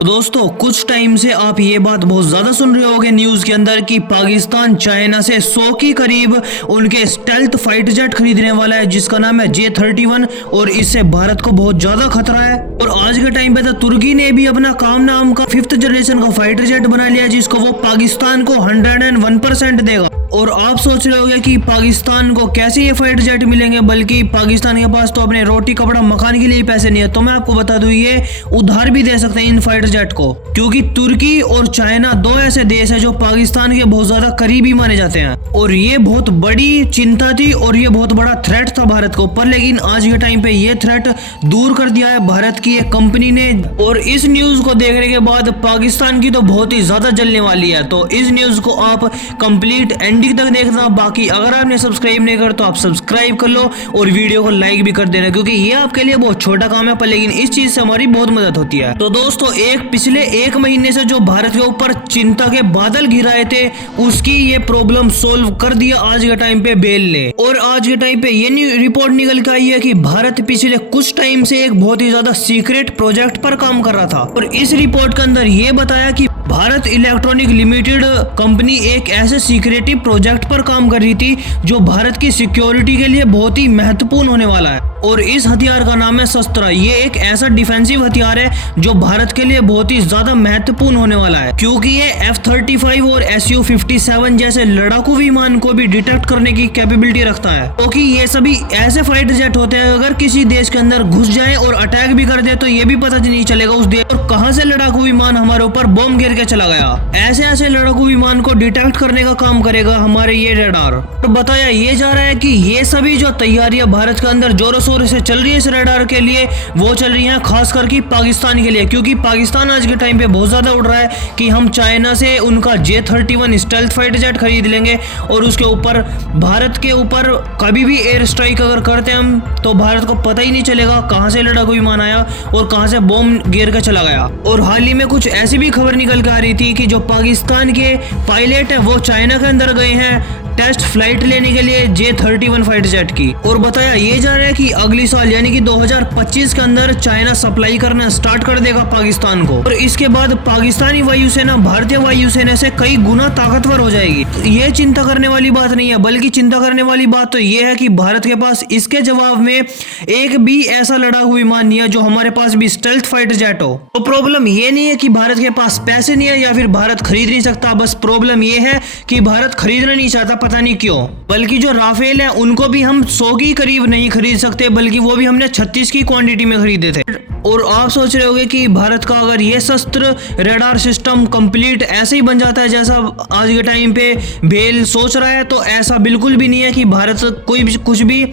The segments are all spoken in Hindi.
दोस्तों कुछ टाइम से आप ये बात बहुत ज्यादा सुन रहे होंगे न्यूज के अंदर कि पाकिस्तान चाइना से 100 के करीब उनके स्टेल्थ फाइटर जेट खरीदने वाला है जिसका नाम है J-31 और इससे भारत को बहुत ज्यादा खतरा है। और आज के टाइम पे तो तुर्की ने भी अपना काम नाम का 5th जनरेशन का फाइटर जेट बना लिया जिसको वो पाकिस्तान को 101% देगा। और आप सोच रहे होंगे कि पाकिस्तान को कैसे ये फाइटर जेट मिलेंगे, बल्कि पाकिस्तान के पास तो अपने रोटी कपड़ा मकान के लिए पैसे नहीं है। तो मैं आपको बता दूं ये उधार भी दे सकते हैं इन फाइटर जेट को, क्योंकि तुर्की और चाइना दो ऐसे देश है जो पाकिस्तान के बहुत ज्यादा करीबी माने जाते हैं। और ये बहुत बड़ी चिंता थी और ये बहुत बड़ा थ्रेट था भारत के ऊपर, लेकिन आज के टाइम पे ये थ्रेट दूर कर दिया है भारत की एक कंपनी ने। और इस न्यूज को देखने के बाद पाकिस्तान की तो बहुत ही ज्यादा जलने वाली है। तो इस न्यूज को आप कंप्लीट एंडिंग तक देखना। बाकी अगर आपने सब्सक्राइब नहीं कर तो आप सब्सक्राइब कर लो और वीडियो को लाइक भी कर देना, क्योंकि ये आपके लिए बहुत छोटा काम है पर लेकिन इस चीज से हमारी बहुत मदद होती है। तो दोस्तों पिछले एक महीने से जो भारत के ऊपर चिंता के बादल घिराए थे उसकी ये प्रॉब्लम सोल्व कर दिया आज के टाइम पे बेल ने। और आज के टाइम पे ये रिपोर्ट निकल के आई है कि भारत पिछले कुछ टाइम से एक बहुत ही ज्यादा सीक्रेट प्रोजेक्ट पर काम कर रहा था। और इस रिपोर्ट के अंदर ये बताया कि भारत इलेक्ट्रॉनिक लिमिटेड कंपनी एक ऐसे सीक्रेटिव प्रोजेक्ट पर काम कर रही थी जो भारत की सिक्योरिटी के लिए बहुत ही महत्वपूर्ण होने वाला है। और इस हथियार का नाम है शस्त्र। ये एक ऐसा डिफेंसिव हथियार है जो भारत के लिए बहुत ही ज्यादा महत्वपूर्ण होने वाला है, क्योंकि ये F-35 और Su-57 जैसे लड़ाकू विमान को भी डिटेक्ट करने की कैपेबिलिटी रखता है। क्योंकि ये सभी ऐसे फाइटर जेट होते हैं अगर किसी देश के अंदर घुस जाए और अटैक भी कर दे तो ये भी पता नहीं चलेगा उस देश और कहां से लड़ाकू विमान हमारे ऊपर बम गिर के चला गया। ऐसे लड़ाकू विमान को डिटेक्ट करने का काम करेगा हमारे ये रडार। तो बताया ये जा रहा है कि ये सभी जो तैयारियां भारत के अंदर जोरों शोरों से चल रही है इस रडार के लिए, वो चल रही हैं खास करके पाकिस्तान के लिए, क्योंकि पाकिस्तान आज के टाइम पे बहुत ज्यादा उड़ रहा है कि हम चाइना से उनका J-31 स्टेल्थ फाइटर जेट खरीद लेंगे और उसके ऊपर भारत के ऊपर कभी भी एयर स्ट्राइक अगर करते हैं हम तो भारत को पता ही नहीं चलेगा कहां से लड़ाकू विमान आया और कहां से बम गिर कर चला गया। और हाल ही में कुछ ऐसी भी खबर निकल के आ रही थी कि जो पाकिस्तान के पायलट है वो चाइना के अंदर गए हैं टेस्ट फ्लाइट लेने के लिए J-31 फाइटर जेट की। और बताया ये जा रहा है कि अगली साल यानी कि 2025 के अंदर चाइना सप्लाई करना स्टार्ट कर देगा पाकिस्तान को। और इसके बाद पाकिस्तानी वायुसेना भारतीय वायुसेना से कई गुना ताकतवर हो जाएगी। ये चिंता करने वाली बात नहीं है, बल्कि चिंता करने वाली बात तो ये है कि भारत के पास इसके जवाब में एक भी ऐसा लड़ाकू विमान नहीं है जो हमारे पास भी स्टेल्थ फाइटर जेट हो। तो प्रॉब्लम ये नहीं है कि भारत के पास पैसे नहीं है या फिर भारत खरीद नहीं सकता, बस प्रॉब्लम ये है कि भारत खरीदना नहीं चाहता, पता नहीं क्यों। बल्कि जो राफेल है उनको भी हम 100 के करीब नहीं खरीद सकते, बल्कि वो भी हमने 36 की क्वांटिटी में खरीदे थे। और आप सोच रहे होंगे कि भारत का अगर ये शस्त्र रडार सिस्टम कंप्लीट ऐसे ही बन जाता है जैसा आज के टाइम पे बेल सोच रहा है, तो ऐसा बिल्कुल भी नहीं है कि भारत कोई भी कुछ भी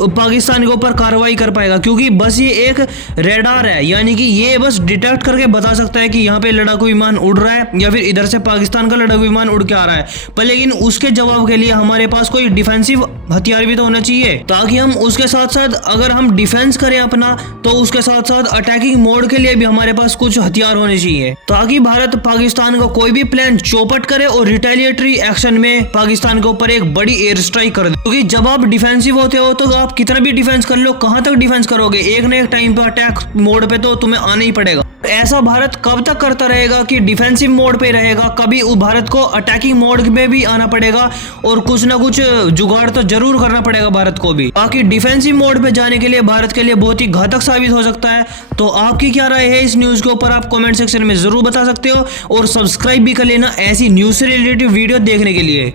पाकिस्तान के ऊपर कार्रवाई कर पाएगा, क्योंकि बस ये एक रडार है, यानी कि ये बस डिटेक्ट करके बता सकता है कि यहाँ पे लड़ाकू विमान उड़ रहा है या फिर इधर से पाकिस्तान का लड़ाकू विमान उड़ के आ रहा है। पर लेकिन उसके जवाब के लिए हमारे पास कोई डिफेंसिव हथियार भी तो होना चाहिए, ताकि हम उसके साथ साथ अगर हम डिफेंस करें अपना तो उसके साथ साथ अटैकिंग मोड के लिए भी हमारे पास कुछ हथियार होने चाहिए, ताकि भारत पाकिस्तान का कोई भी प्लान चौपट करे और रिटेलिएटरी एक्शन में पाकिस्तान के ऊपर एक बड़ी एयर स्ट्राइक कर दे। क्योंकि जब आप डिफेंसिव होते हो तो आप कितना भी डिफेंस कर लो, कहां तक डिफेंस करोगे, एक ना एक टाइम पे अटैक मोड पे तो तुम्हें आना ही पड़ेगा। ऐसा भारत कब तक करता रहेगा कि डिफेंसिव मोड पे रहेगा, कभी भारत को अटैकिंग मोड में भी आना पड़ेगा और कुछ ना कुछ जुगाड़ तो जरूर करना पड़ेगा भारत को भी। बाकी डिफेंसिव मोड पे जाने के लिए भारत के लिए बहुत ही घातक साबित हो सकता है। तो आपकी क्या राय है इस न्यूज के ऊपर, आप कमेंट सेक्शन में जरूर बता सकते हो और सब्सक्राइब भी कर लेना ऐसी न्यूज से रिलेटेड वीडियो देखने के लिए।